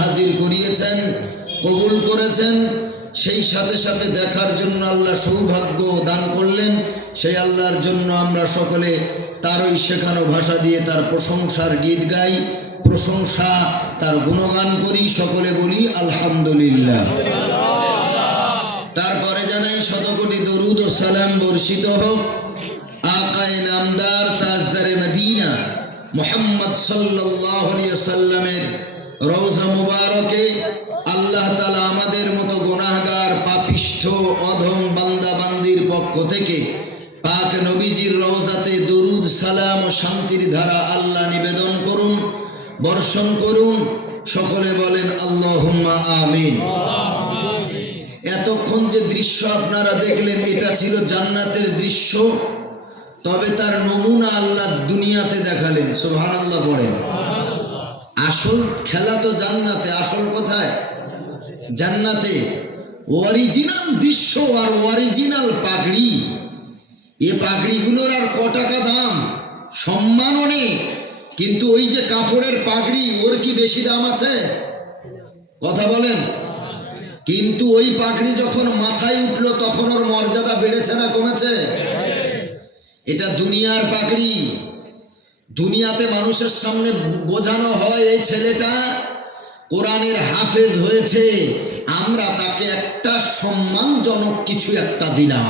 হাজির করিয়েছেন, কবুল করেছেন, সেই সাথে সাথে দেখার জন্য আল্লাহ সৌভাগ্য দান করলেন। সেই আল্লাহর জন্য আমরা সকলে তারই শেখানো ভাষা দিয়ে তার প্রশংসার গীত গাই, প্রশংসা তার গুণগান করি, সকলে বলি আলহামদুলিল্লাহ। তারপরে জানাই শতকোটি দরুদ ও সালাম বর্ষিত হোক আকায়ে নামদার তাজদারে মদিনা মুহাম্মদ সাল্লাল্লাহু আলাইহি ওয়াসাল্লামের রওজা মুবারকে। আল্লাহ তাআলা আমাদের মতো গুনাহগার পাপিষ্ঠ অধম বান্দা বান্দির পক্ষ থেকে পাক নবীজির রওজাতে দরুদ সালাম ও শান্তির ধারা আল্লাহ নিবেদন করুন, বর্ষণ করুন। সকলে বলেন আল্লাহুম্মা আমিন। এতক্ষণ যে দৃশ্য আপনারা দেখলেন এটা ছিল জান্নাতের দৃশ্য, তবে তার নমুনা আল্লাহ দুনিয়াতে দেখালেন। সুবহানাল্লাহ পড়েন। আসল খেলা তো জান্নাতে, আসল কোথায়? জান্নাতে। অরিজিনাল দৃশ্য আর অরিজিনাল পাগড়ি, এ পাগড়িগুলোর আর ক টাকা দাম, সম্মানও নেই, কিন্তু ওই যে কাপড়ের পাগড়ি ওর কি বেশি দাম আছে? কথা বলেন। কিন্তু ওই পাগড়ি যখন মাথায় উঠলো তখন ওর মর্যাদা বেড়েছে না কমেছে? এটা দুনিয়ার পাগড়ি। দুনিয়াতে মানুষের সামনে বোঝানো হয় এই ছেলেটা কোরআনের হাফেজ হয়েছে, আমরা তাকে একটা সম্মানজনক কিছু একটা দিলাম।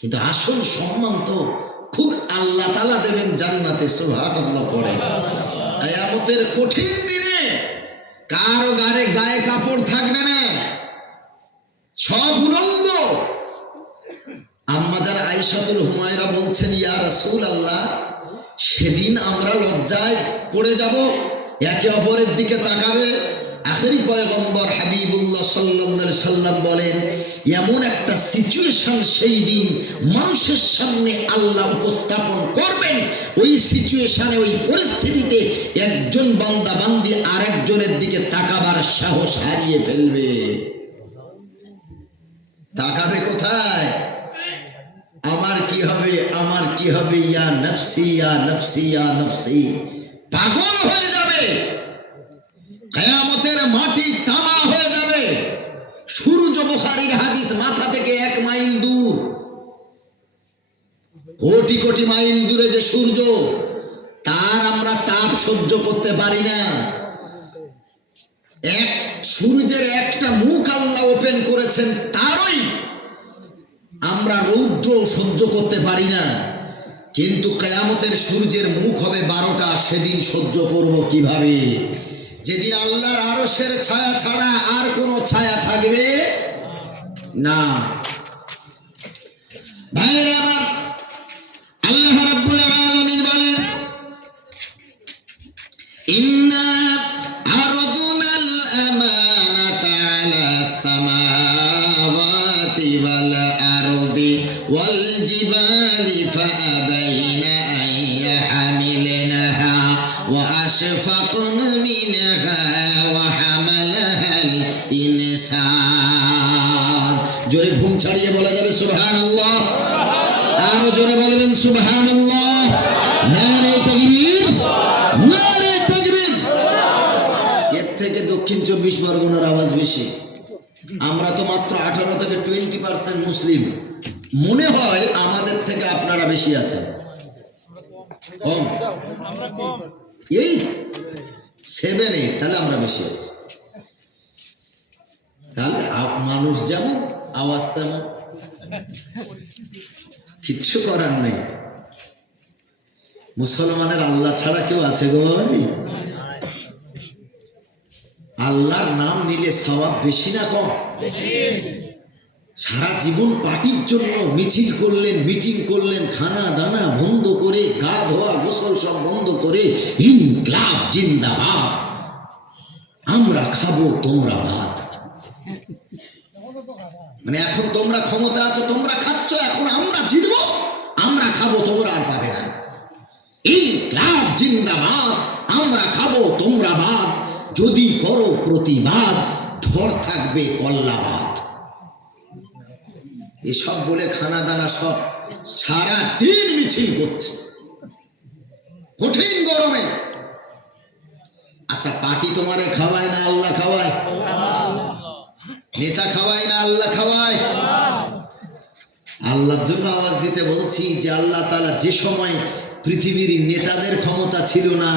কিন্তু আসল সম্মান তো খুদ আল্লাহ তাআলা দেবেন জান্নাতে। সুবহানাল্লাহ পড়ে। কিয়ামতের কঠিন দিনে কারো গায়ে কাপড় থাকবে না, সব উলঙ্গ। আম্মাজান আয়েশাতুল হুমায়রা বলছেন, ইয়া রাসূলুল্লাহ, সেদিন আমরা লজ্জায় পড়ে যাব, একে অপরের দিকে তাকাবে। আখেরি পয়গম্বর হাবিবুল্লাহ সাল্লাল্লাহু আলাইহি সাল্লাম বলেন, এমন একটা সিচুয়েশন সেই দিন মানুষের সামনে আল্লাহ উপস্থাপন করবেন, ওই সিচুয়েশনে, ওই পরিস্থিতিতে একজন বান্দা বান্দি আরেকজনের দিকে তাকাবার সাহস হারিয়ে ফেলবে। তাকাবে কোথায়? আমার কি হবে, আমার কি হবে, ইয়া নফসি ইয়া নফসি ইয়া নফসি, পাগল হয়ে যাবে। কিয়ামতের মাটি তামা হয়ে যাবে। সূর্য, বুখারীর হাদিস, মাথা থেকে 1 মাইল দূর, কোটি কোটি মাইল দূরে যে সূর্য, তার আমরা তাপ সহ্য করতে পারি না। এক সূর্যের একটা মুখ আল্লাহ ওপেন করেছেন, তারই আমরা রৌদ্র সহ্য করতে পারি না। কিন্তু কিয়ামতের সূর্যের মুখ হবে 12টা, সেদিন সহ্য করব কিভাবে? যেদিন আল্লাহর আরশের ছায়া ছাড়া আর কোনো ছায়া থাকবে না। ভাইরা আমার, আল্লাহ রাব্বুল আলামিন বলেন, ইন্না আরাদনাল আমানাতা আলাস সামাওয়াতি ওয়াল আরদি ওয়াল জিবালি ফাআবাইনা আন ইয়াহমিলনাহা ওয়া আশফাকনা মিনহা ওয়া হামালাহাল ইনসান। জোরে ঘুম ছাড়িয়ে বলা যাবে সুবহানাল্লাহ। আরো জোরে বলবেন সুবহানাল্লাহ। নারে তাকবীর, নারে তাকবীর। এর থেকে দক্ষিণ 24 পরগনার আওয়াজ বেশি। আমরা তো মাত্র 18 থেকে 20% মুসলিম। মনে হয় আমাদের থেকে আপনারা বেশি আছেন। কম? এই 7-8, তাহলে আমরা বেশি আছি। তাহলে মানুষ যেমন আওয়াজ তেমন, কিচ্ছু করার নেই। মুসলমানের আল্লাহ ছাড়া কেউ আছে গো বাবাজি? আল্লাহর নাম নিলে সওয়াব বেশি না কম? সারা জীবন পার্টির জন্য মিছিল করলেন, মিটিং করলেন, খানা দানা বন্ধ করে, গা ধোয়া গোসল সব বন্ধ করে, ইনকিলাব জিন্দাবাদ, আমরা খাবো তোমরা ভাত। মানে এখন তোমরা ক্ষমতা আছো, তোমরা খাচ্ছ, এখন আমরা জিতবো, আমরা খাবো, তোমরা আর পাবে না। ইনকিলাব জিন্দাবাদ, আমরা খাবো তোমরা ভাত, যদি করো প্রতিবাদ ধর থাকবে কল্লাবাদ। এসব বলে খানা দানা সব সারা দিন মিছিল করছে কঠিন গরমে। আর আচ্ছা, পার্টি তোমারে খাওয়ায় না আল্লাহ খাওয়ায়? নেতা খাওয়ায় না আল্লাহ খাওয়ায়? আল্লাহর জন্য আওয়াজ দিতে বলছি যে আল্লাহ তাআলা যে সময় পৃথিবীর নেতাদের ক্ষমতা ছিল না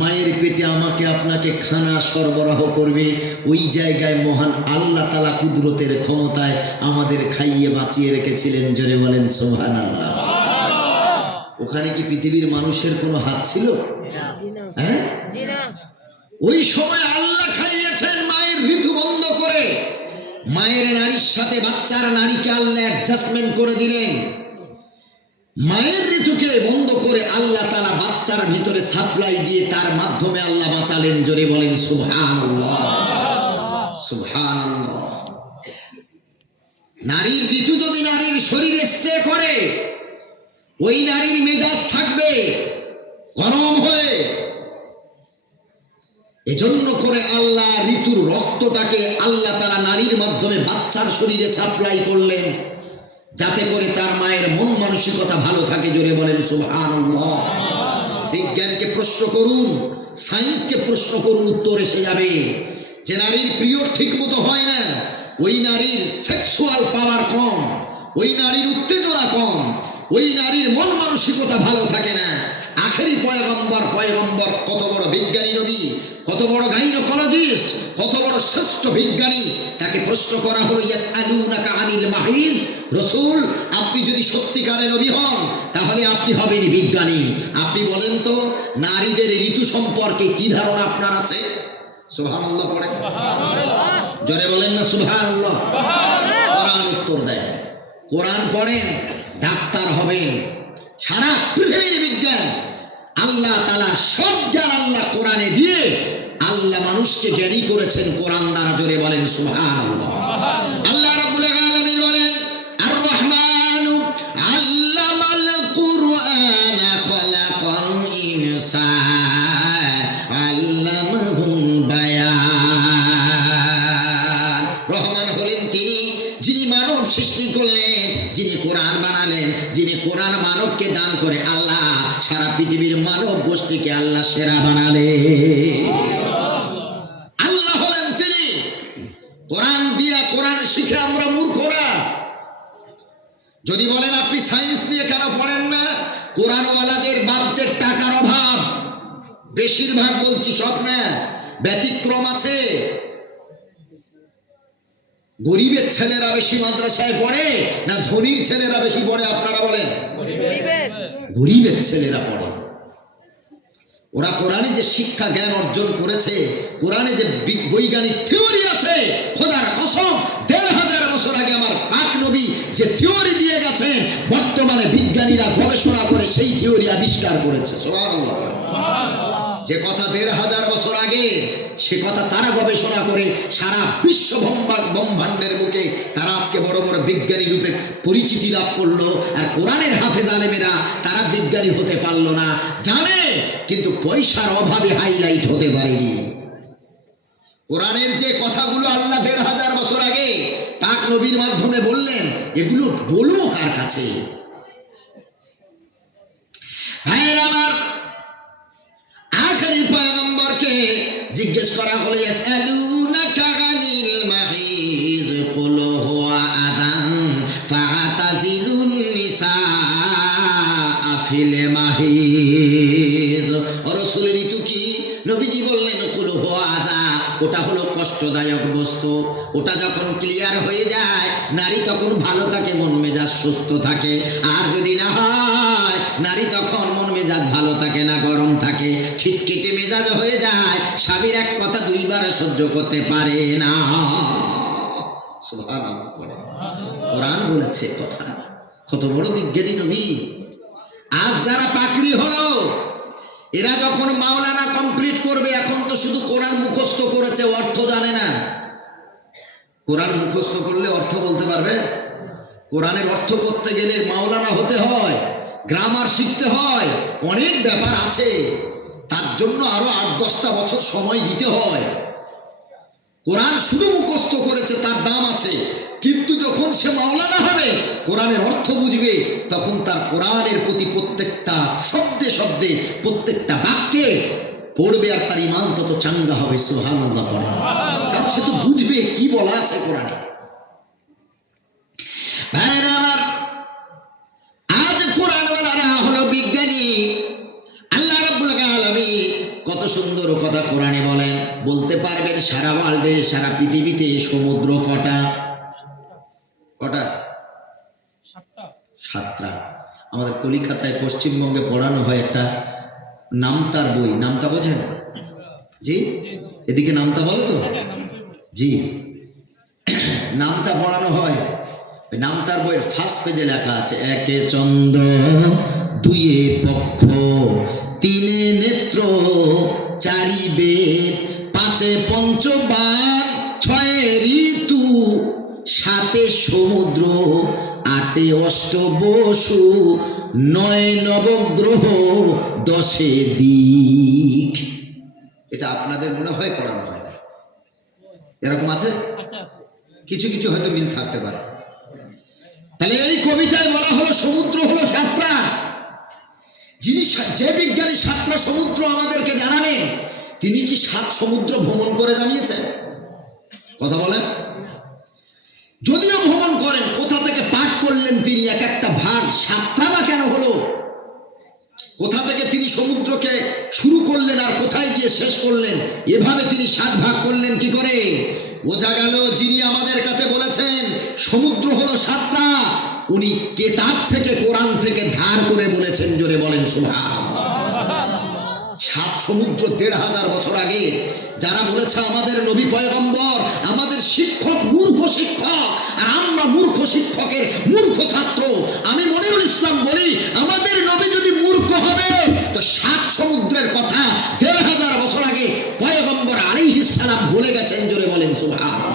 মায়ের পেটে আমাকে আপনাকে খানা সরবরাহ করবে, ওই জায়গায় মহান আল্লাহ তাআলা কুদরতের ক্ষমতায় আমাদের খাইয়ে বাঁচিয়ে রেখেছিলেন। জোরে বলেন সুবহানাল্লাহ। ওখানে কি পৃথিবীর মানুষের কোনো হাত ছিল? হ্যাঁ, ওই সময় আল্লাহ খাইয়েছেন মায়ের ঋতু বন্ধ করে। মায়ের নারীর সাথে বাচ্চার নারীকে আল্লাহ অ্যাডজাস্টমেন্ট করে দিলেন। মায়ের ঋতুকে বন্ধ করে আল্লাহ তাআলা বাচ্চার ভিতরে সাপ্লাই দিয়ে তার মাধ্যমে আল্লাহ বাঁচালেন। জোরে বলেন সুবহানাল্লাহ, সুবহানাল্লাহ। নারীর ঋতু যদি নারীর শরীরে স্টে করে, ওই নারীর মেজাজ থাকবে গরম হয়ে। এজন্য করে আল্লাহ ঋতুর রক্তটাকে আল্লাহ তাআলা নারীর মাধ্যমে বাচ্চার শরীরে সাপ্লাই করলেন, যাতে করে তার মায়ের মন মানসিকতা ভালো থাকে। জোরে বলেন সুবহানাল্লাহ। বিজ্ঞানকে প্রশ্ন করুন, সায়েন্সকে প্রশ্ন করুন, উত্তর এসে যাবে যে নারীর পিরিয়ড ঠিক মতো হয় না, ওই নারীর সেক্সুয়াল পাওয়ার কম, ওই নারীর উত্তেজনা কম, ওই নারীর মন মানসিকতা ভালো থাকে না। আখেরি পয়গম্বর কত বড় বিজ্ঞানী নবী, কত বড় গাইনোকোলজিস্ট, কত বড় শ্রেষ্ঠ বিজ্ঞানী, তাকে প্রশ্ন করা হলো ইয়াসআলুনাকা আনিল মাহিদ, রাসূল আপনি যদি সত্যিকারের নবী হন তাহলে আপনি হবেন বিজ্ঞানী। আপনি বলেন তো নারীদের ঋতু সম্পর্কে কি ধারণা আপনার আছে? সুবহানাল্লাহ পড়ে, জোরে বলেন না সুবহানাল্লাহ। কোরআন উত্তর দেয়। কোরআন পড়েন, ডাক্তার হবেন। সারা পৃথিবীর বিজ্ঞান আল্লাহ তাআলা সব জ্ঞান আল্লাহ কোরআনে দিয়ে আল্লাহ মানুষকে জ্ঞানী করেছেন কোরআন দ্বারা। জোরে বলেন সুবহানাল্লাহ। আল্লাহ রাব্বুল আলামিন বলেন আর রহমানু আল্লামাল কুরআন খালাকাল ইনসান আল্লামাহুল বায়ান। রহমান হলেন তিনি যিনি মানব সৃষ্টি করলেন, যিনি কোরআন বানালেন, যিনি কোরআন মানবকে দান করে আল্লাহ সারা পৃথিবীর মানব গোষ্ঠীকে আল্লাহ সেরা বানালেন। আল্লাহ হলেন তিনি। কোরআন দিয়া কোরআন শিখে আমরা মূর্খরা। যদি বলেন আপনি সায়েন্স নিয়ে কেন পড়েন না, কোরআনওয়ালাদের বাপদের টাকার অভাব, বেশিরভাগ বলছি, সব না, ব্যতিক্রম আছে। গরিবের ছেলেরা বেশি মাদ্রাসায় পড়ে না ধনীর ছেলেরা বেশি পড়ে? আপনারা বলেন। গরিবের ছেলেরা পড়ে। ওরা কোরআনে যে শিক্ষা জ্ঞান অর্জন করেছে, কোরআনে যে বৈজ্ঞানিক থিওরি আছে, খোদার কসম ১৫০০ বছর আগে আমার পাক নবী যে থিওরি দিয়ে গেছেন, বর্তমানে বিজ্ঞানীরা গবেষণা করে সেই থিওরি আবিষ্কার করেছে। সুবহানাল্লাহ। যে কথা ১৫০০ বছর আগে, সে কথা তারা গবেষণা করে সারা বিশ্ব ব্রহ্মাণ্ডের মুখে তারা আজকে বড় বড় বিজ্ঞানী রূপে পরিচিতি লাভ করলো। আর কোরআনের হাফেজ আলেমেরা তারা বিজ্ঞানী হতে পারলো না, জানে কিন্তু পয়সার অভাবে হাইলাইট হতে পারেনি। কোরআনের যে কথাগুলো আল্লাহ ১৫০০ বছর আগে পাক নবীর মাধ্যমে বললেন, এগুলো বলবো কার কাছে? ভাইয়ের আমার, আখেরি পয়গম্বরকে জিজ্ঞেস করা হলো ইয়াসআলুনাকা আনিল মাহিদ কুল হুয়া আযান ফাতাজিলুন নিসা ফিল মাহিদ। রাসূল ঋতু কি? নবীজি বললেন কুল হুয়া আযা, ওটা হলো কষ্টদায়ক বস্তু। ওটা যখন ক্লিয়ার হয়ে যায় নারী তখন ভালো থাকে, মন মেজাজ সুস্থ থাকে। আর যদি না হয় নারী তখন মন মেজাজ ভালো থাকে না, গরম থাকে, খিটখিটে মেজাজ হয়ে যায়, স্বামীর এক কথা দুইবার সহ্য করতে পারে না। সুবহানাল্লাহ। কোরআন বলেছে কথা। কত বড় বিজ্ঞানী নবী। আজ যারা পাকড়ি হলো, এরা যখন মাওলানা কমপ্লিট করবে, এখন তো শুধু কোরআন মুখস্থ করেছে, অর্থ জানে না। কোরআন মুখস্থ করলে অর্থ বলতে পারবে? কোরআনের অর্থ করতে গেলে মাওলানা হতে হয়, গ্রামার শিখতে হয়, অনেক ব্যাপার আছে। তার জন্য আরো ৮-১০টা বছর সময় দিতে হয়। কোরআন শুধু মুখস্থ করেছে, তার দাম আছে, কিন্তু যখন সে মাওলানা হবে, কোরআনের অর্থ বুঝবে, তখন তার কোরআনের প্রতি প্রত্যেকটা শব্দে শব্দে, প্রত্যেকটা বাক্যে পড়বে আর তার ঈমান তত চাঙ্গা হবে। সুবহানাল্লাহ পড়ে, কারণ সে তো বুঝবে কি বলা আছে কোরআনে। ভাইরা আমার, আজ কোরআনওয়ালারা হলো বিজ্ঞানী। আল্লাহ রাব্বুল আলামিন কত সুন্দর কথা কোরআনে বলেন। বলতে পারবেন সারা ওয়ার্ল্ডে, সারা পৃথিবীতে সমুদ্র কটা? কটা? 7টা। আমাদের কলিকাতায় পশ্চিমবঙ্গে পড়ানো হয় একটা নামতার বই। নামতা বোঝেন? জি, এদিকে নামতা বলো তো? জি, নামতা পড়ানো হয়। নামতার বইয়ের ফার্স্ট পেজে লেখা আছে, 1 চন্দ্র, 2 পক্ষ, 3 নেত্র, 4 বেদ, 5 পঞ্চবান, 6 ঋতু, 7 সমুদ্র, 8 অষ্টবসু, 9 নবগ্রহ, 10 দিক। এটা আপনাদের মনে হয় পড়ানো হয় না? এরকম আছে? কিছু কিছু হয়তো মিল থাকতে পারে। তাহলে এই কবিতায় বলা হলো সমুদ্র হলো 7টা। যিনি, যে বিজ্ঞানী 7টা সমুদ্র আমাদেরকে জানালেন, তিনি কি 7 সমুদ্র ভ্রমণ করে জানিয়েছেন? কথা বলেন। যদিও ভ্রমণ করেন, কোথা থেকে পাঠ করলেন তিনি? এক একটা ভাগ 7টা বা কেন হলো? কোথা থেকে তিনি সমুদ্রকে শুরু করলেন আর কোথায় গিয়ে শেষ করলেন? এভাবে তিনি 7 ভাগ করলেন কি করে? বোঝা গেল যিনি আমাদের কাছে বলেছেন সমুদ্র হলো 7টা, উনি কেতাব থেকে, কোরআন থেকে ধার করে বলেছেন। জোরে বলেন সুবহানাল্লাহ। 7 সমুদ্র 1500 বছর আগে যারা বলেছে আমাদের নবী পয়গম্বর, আমাদের শিক্ষক মূর্খ শিক্ষক, আর আমরা মূর্খ শিক্ষকের মূর্খ ছাত্র। আমি মনিরুল ইসলাম বলি, আমাদের নবী যদি মূর্খ হবে তো 7 সমুদ্রের কথা 1500 বছর আগে পয়গম্বর আলাইহিস সালাম বলে গেছেন। জোরে বলেন সুবহানাল্লাহ।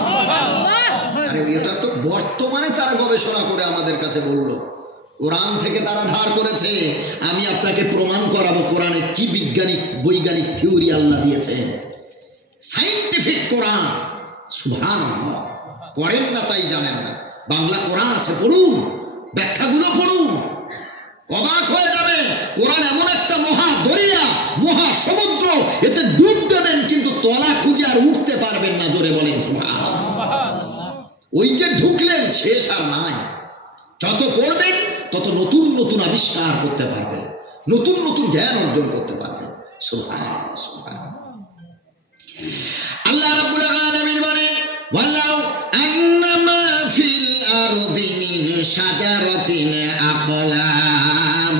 আরে এটা তো বর্তমানে তারা গবেষণা করে আমাদের কাছে বললো, কোরআন থেকে তারা ধার করেছে। আমি আপনাকে প্রমাণ করাবো কোরআনে কি বৈজ্ঞানিক থিওরি আল্লাহ দিয়েছেন। সায়েন্টিফিক কোরআন। সুবহানাল্লাহ। পড়েন না তাই জানেন না। বাংলা কোরআন আছে, পড়ুন, ব্যাখ্যাগুলো পড়ুন, অবাক হয়ে যাবেন। কোরআন এমন একটা মহা দরিয়া, মহা সমুদ্র, এতে ডুব দেবেন কিন্তু তলা খুঁজে আর উঠতে পারবেন না। জোরে বলেন সুবহানাল্লাহ। ওই যে ঢুকলেন, শেষ আর নাই। যত পড়বেন তত নতুন নতুন আবিষ্কার করতে পারবেন, নতুন নতুন জ্ঞান অর্জন করতে পারবেন। সুবহানাল্লাহ, সুবহানাল্লাহ। আল্লাহ রাব্বুল আলামিন বলেন, ওয়ালাউ আন্নামা ফিল আরদি মিন শাজারাতিন আকলাম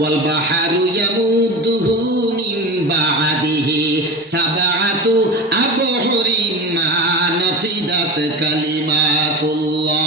ওয়াল বাহরু ইয়ামুদ্দুহু মিন বা'দিহি সাবআতু আবহুরিন মা নাফিদাত কালিমাতুল্লাহ।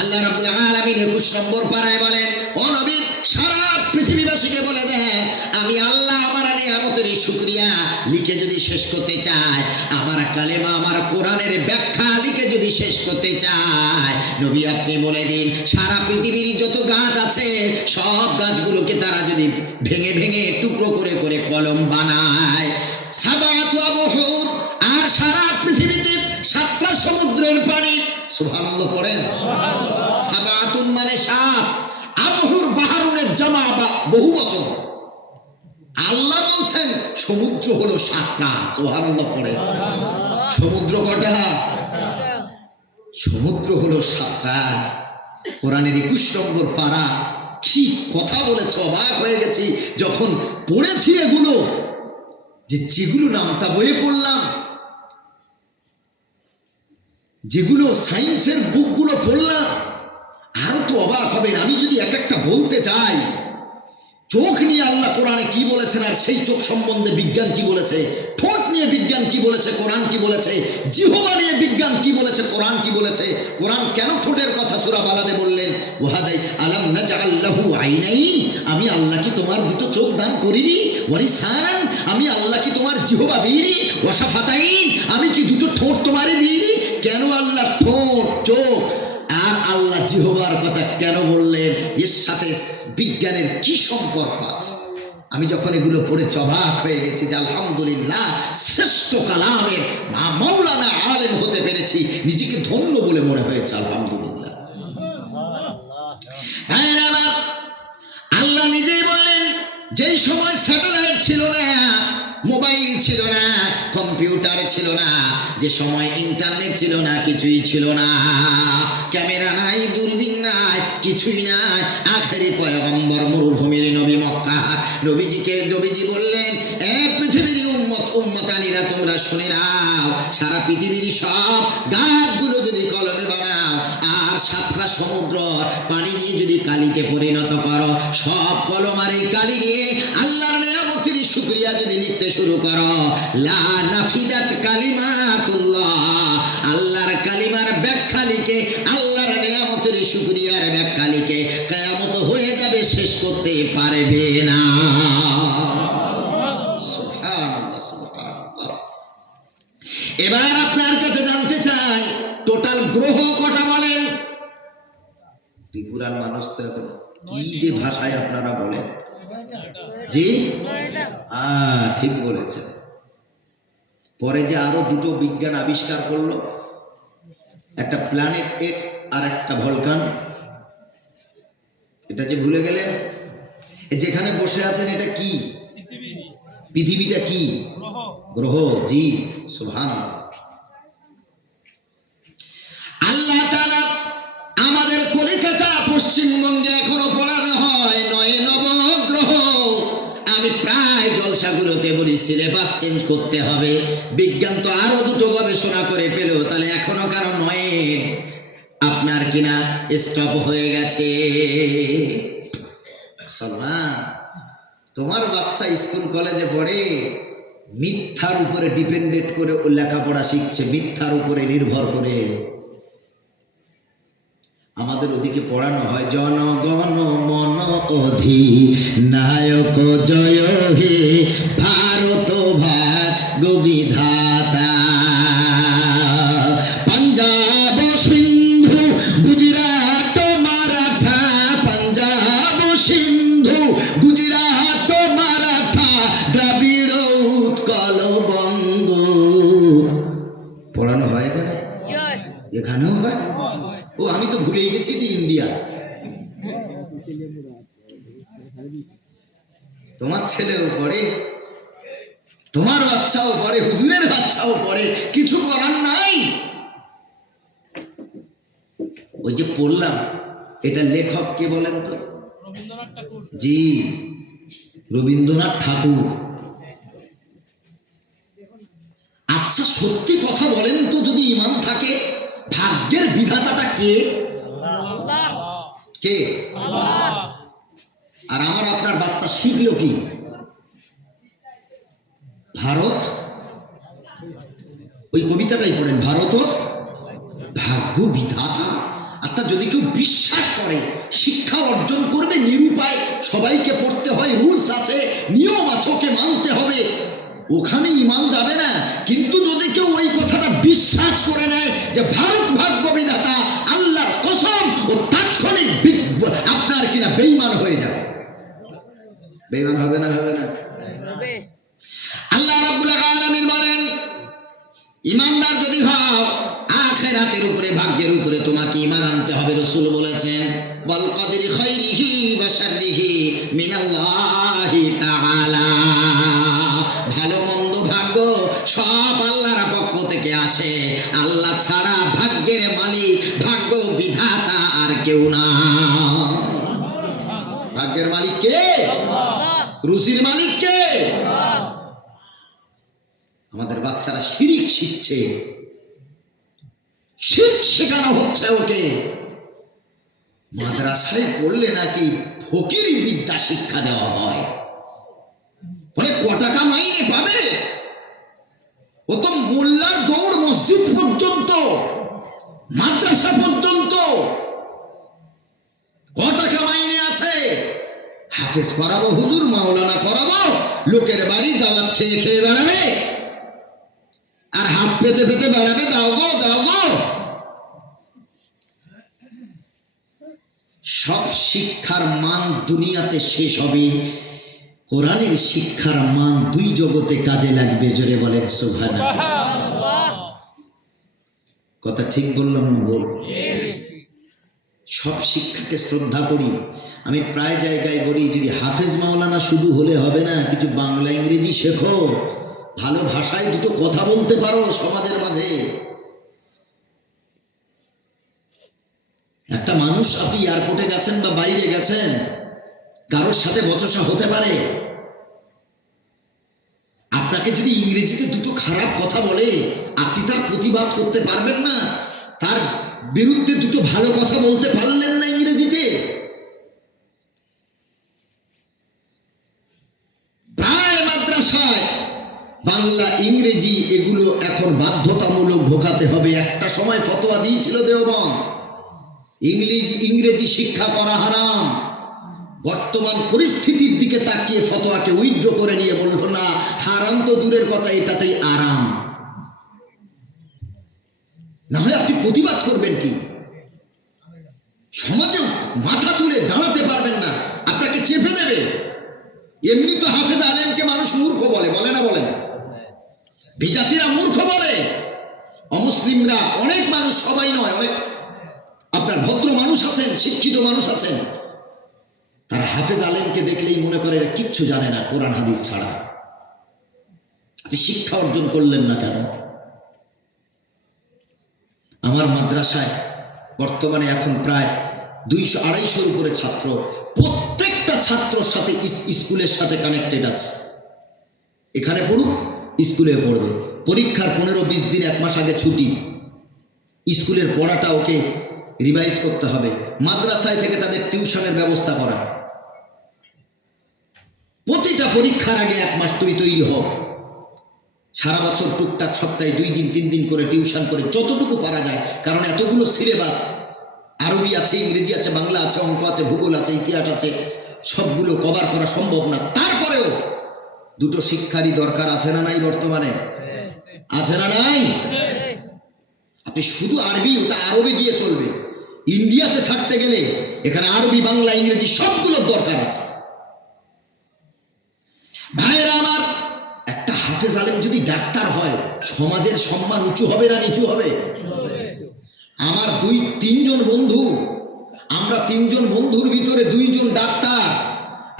আল্লাহ রাব্বুল আলামিন 21 নম্বর পারায় বলেন, ও নবী, সারা পৃথিবীবাসীকে বলে দেন, আমি আল্লাহ আমার নিয়ামতের শুকরিয়া লিখে যদি শেষ করতে চায়, আমার কালেমা, আমার কোরআনের ব্যাখ্যা লিখে যদি শেষ করতে চায়, নবী আপনি বলে দিন, সারা পৃথিবীর যত গাছ আছে সব গাছগুলোকে তারা যদি ভেঙে ভেঙে টুকরো করে করে কলম বানায়, সাবাতু আবহুর, আর সারা পৃথিবীতে 7টা সমুদ্রের পানি। সুবহানাল্লাহ পড়েন। সাবাতুন মানে 7, আবহুর বাহারুনের জামা বা বহু বচন। আল্লাহ বলছেন সমুদ্র হলো 7টা। সুবহানাল্লাহ পড়েন। সমুদ্র কটা? সমুদ্র হলো 7টা। কোরআনের 21 নম্বর পারা। কি কথা বলেছে, অবাক হয়ে গেছি যখন পড়েছি এগুলো। যেগুলো নামতা বইয়ে পড়লাম, যেগুলো সায়েন্সের বুকগুলো পড়লাম, আরো তো অবাক হবেন। আমি যদি এক একটা বলতে চাই, চোখ নিয়ে আল্লাহ কোরআনে কি বলেছেন আর সেই চোখ সম্বন্ধে বিজ্ঞান কি বলেছে, ঠোঁট নিয়ে বিজ্ঞান কি বলেছে, কোরআন কি বলেছে, জিহ্বা নিয়ে বিজ্ঞান কি বলেছে, কোরআন কি বলেছে। কোরআন কেন ঠোঁটের কথা সূরা বালাদে বললেন, ওয়াহাদাই আলাম নাজআল লাহু আইনাইন, আমি আল্লাহ কি তোমার 2টো চোখ দান করিনি, ওয়ালিসানান, আমি আল্লাহ কি তোমার জিহ্বা দিইনি, ওয়াশাফাতাইন, আমি কি 2টো ঠোঁট তোমারই দিইনি। কেন আল্লাহ ঠোঁট, চোখ আর আল্লাহ জিহ্বার কথা কেন বললেন? এর সাথে বিজ্ঞানের কি সম্পর্ক আছে? আমি যখন এগুলো পড়েছি অবাক হয়ে গেছি যে আলহামদুলিল্লাহ, শ্রেষ্ঠ কালামের মাওলানা আলেম হতে পেরেছি, নিজেকে ধন্য বলে মনে হয়েছে। আলহামদুলিল্লাহ। আল্লাহ নিজেই বললেন, যেই সময় স্যাটেলাইট ছিল না, ছিল না, কম্পিউটার ছিল না, যে সময় ইন্টারনেট ছিল না, কিছুই ছিল না, ক্যামেরা নাই, দূরবীন নাই, কিছুই নাই। আখেরি পয়গম্বর মরুভূমির নবী মক্কা, নবীজি বললেন, এ পৃথিবীর উম্মতানিরা তোমরা শুনে নাও, সারা পৃথিবীর সব গাছগুলো যদি কলমে বানাও আর 7টা সমুদ্র পানি দিয়ে যদি কালিতে পরিণত করো, সব কলম আর এই কালি নিয়ে আল্লাহর নিয়ামতের শুকরিয়া যদি লিখতে শুরু করো, লা নাফিদাত কালিমাতুল্লাহ, আল্লাহর কালিমার ব্যাখ্যা লিখে, আল্লাহর নিয়ামতের শুকরিয়ার ব্যাখ্যা লিখে কিয়ামত হয়ে যাবে, শেষ করতে পারবে না। সুবহানাল্লাহ, সুবহানাল্লাহ। এবার আপনার কাছে জানতে চাই, টোটাল গ্রহ কটা বলেন? ত্রিপুরার মানুষ তো এখন কি যে ভাষায় আপনারা বলেন, জি ঠিক বলেছে। পরে যে আরো দুটো বিজ্ঞান আবিষ্কার করলো, একটা প্ল্যানেট এক্স আর একটা ভলকান, এটা যে ভুলে গেলেন। যেখানে বসে আছেন এটা কি? পৃথিবীটা কি? গ্রহ। জি, সুবহানাল্লাহ। আল্লাহ তাআলা আমাদের কলিকাতা পশ্চিমবঙ্গে এখনো পড়ানো হয় 9 নবগ্রহ। আমি প্রায় জলসাগুলোতে বলি সিলেবাস চেঞ্জ করতে হবে। বিজ্ঞান তো আরো দুটো গবেষণা করে পেল, তাহলে এখনো কারো 9 আপনার কিনা স্টপ হয়ে গেছে। সালমান, তোমার বাচ্চা স্কুল কলেজে পড়ে, মিথ্যার উপরে ডিপেন্ডেন্ট করে ও লেখাপড়া শিখছে, মিথ্যার উপরে নির্ভর করে। আমাদের ওদিকে পড়ানো হয় জনগণ মন অধিনায়ক জয় হে ভারত ভাগ্য বিধাতা, পাঞ্জাব সিন্ধু গুজরাট মারাঠা, পাঞ্জাব সিন্ধু গুজরাট মারাঠা, দ্রাবিড় উৎকল বঙ্গ। পড়ানো হয় এখানে, এখানেও হয়। ও আমি তো ভুলেই গেছি যে ইন্ডিয়া। তোমার ছেলেও পড়ে, তোমার বাচ্চাও পড়ে, হুজুরের বাচ্চাও পড়ে, কিছু করার নাই। ওই যে পড়লাম, এটা লেখক কে বলেন তো? জি, রবীন্দ্রনাথ ঠাকুর। আচ্ছা সত্যি কথা বলেন তো, যদি ঈমান থাকে, ভাগ্যের বিধাতাটা কে? কে? আর আমার আপনার বাচ্চা শিখলো কি? ভারত। ওই কবিতাটাই পড়েন, ভারত ভাগ্য বিধাতা। আচ্ছা যদি কেউ বিশ্বাস করে শিক্ষা অর্জন করবে নিরুপায়, সবাইকে পড়তে হয়, রুলস আছে, নিয়ম আছে, ওকে মানতে হবে, ওখানে ঈমান যাবে না। কিন্তু যদি কেউ ওই কথাটা বিশ্বাস করে নেয় যে ভারত ভাগ্য বিধাতা, আল্লাহর কসম ও তাৎক্ষণিক আপনার কিনা বেঈমান হয়ে যাবে। বেঈমান হবে না? হবে না? আল্লাহ রাব্বুল আলামিন বলেন, ঈমানদার যদি হও, আখিরাতের উপরে, ভাগ্যের উপরে তোমাকে ঈমান আনতে হবে। রাসূল বলেছেন, ওয়াল কদরি খাইরিহি ওয়া শাররিহি মিনাল্লাহি তাআলা, ভালো মন্দ ভাগ্য সব আল্লাহর পক্ষ থেকে আসে। আল্লাহ ছাড়া ভাগ্যের মালিক, ভাগ্য বিধাতা আর কেউ না। ভাগ্যের মালিক কে? রুজির মালিক কে? আমাদের বাচ্চারা শিরিক শিখছে, শিরক শেখানো হচ্ছে ওকে। মাদ্রাসায় পড়লে নাকি ফকিরি বিদ্যা শিক্ষা দেওয়া হয়। বলে ক টাকা মাইনে পাবে? ও তো মোল্লার দৌড় মসজিদ পর্যন্ত, মাদ্রাসা পর্যন্ত। ক টাকা মাইনে আছে? হাফেজ করাবো, হুজুর মাওলানা করাবো, লোকের বাড়ি দাওয়াত খেয়ে খেয়ে বেড়াবে, আর হাত পেতে পেতে বেড়াবে, দাও গো দাও গো। সব শিক্ষার মান দুনিয়াতে শেষ হবে, কোরআনের শিক্ষার মান 2 জগতে কাজে লাগবে। জোরে বলেন সুবহানাল্লাহ। কথা ঠিক বললাম না ভুল? সব শিক্ষাকে শ্রদ্ধা করি। আমি প্রায় জায়গায় বলি, যদি হাফেজ মাওলানা শুধু হলে হবে না, কিছু বাংলা ইংরেজি শেখো, ভালো ভাষায় দুটো কথা বলতে পারো সমাজের মাঝে। একটা মানুষ, আপনি এয়ারপোর্টে গেছেন বা বাইরে গেছেন, কারোর সাথে বচসা হতে পারে, আপনাকে যদি ইংরেজিতে দুটো খারাপ কথা বলে, আপনি তার প্রতিবাদ করতে পারবেন না? তার বিরুদ্ধে দুটো ভালো কথা বলতে পারলেন না ইংরেজিতে? প্রায় মাদ্রাসায় বাংলা ইংরেজি এগুলো এখন বাধ্যতামূলক ঢোকাতে হবে। একটা সময় ফতোয়া দিয়েছিল দেওবন্দ, ইংরেজি শিক্ষা করা হারাম। বর্তমান পরিস্থিতির দিকে তাকিয়ে ফতোয়াকে উইথড্র করে নিয়ে বলল, না হারাম তো দূরের কথা, এটাতেই আরাম। না হয় আপনি প্রতিবাদ করবেন কি? সমাজে মাথা তুলে দাঁড়াতে পারবেন না, আপনাকে চেপে দেবে। এমনি তো হাফেজ আলেমকে মানুষ মূর্খ বলে, বলে না? বলে না? বিজাতিরা মূর্খ বলে, অমুসলিমরা, অনেক মানুষ, সবাই নয়, অনেক আপনার ভদ্র মানুষ আছেন, শিক্ষিত মানুষ আছেন, তারা হাফেজ আলেমকে দেখলেই মনে করে কিচ্ছু জানে না কোরআন হাদিস ছাড়া। আপনি শিক্ষা অর্জন করলেন না কেন? আমার মাদ্রাসায় বর্তমানে এখন প্রায় 200-250 উপরে ছাত্র। প্রত্যেকটা ছাত্রর সাথে স্কুলের সাথে কানেক্টেড আছে। এখানে পড়ুক, স্কুলে পড়বে। পরীক্ষার 15-20 দিন, 1 মাস আগে ছুটি। স্কুলের পড়াটা ওকে রিভাইজ করতে হবে। মাদ্রাসায় থেকে তাদের টিউশনের ব্যবস্থা করা। প্রতিটা পরীক্ষার আগে 1 মাস তুই তৈরি হও। সারা বছর টুকটাক সপ্তাহে 2 দিন 3 দিন করে টিউশন করে যতটুকু পারা যায়, কারণ এতগুলো সিলেবাস, আরবি আছে, ইংরেজি আছে, বাংলা আছে, অঙ্ক আছে, ভূগোল আছে, ইতিহাস আছে, সবগুলো কভার করা সম্ভব না। তারপরেও দুটো শিক্ষারই দরকার আছে না নাই? বর্তমানে আছে না নাই? আপনি শুধু আরবি, ওটা আরবে গিয়ে চলবে। ইন্ডিয়াতে থাকতে গেলে এখানে আরবি, বাংলা, ইংরেজি সবগুলোর দরকার আছে। ভাইয়েরা আমার, একটা হাফেজ আলেম যদি ডাক্তার হয়, সমাজের সম্মান উঁচু হবে না নিচু হবে? আমার 2-3 জন বন্ধু, আমরা 3 জন বন্ধুর ভিতরে 2 জন ডাক্তার,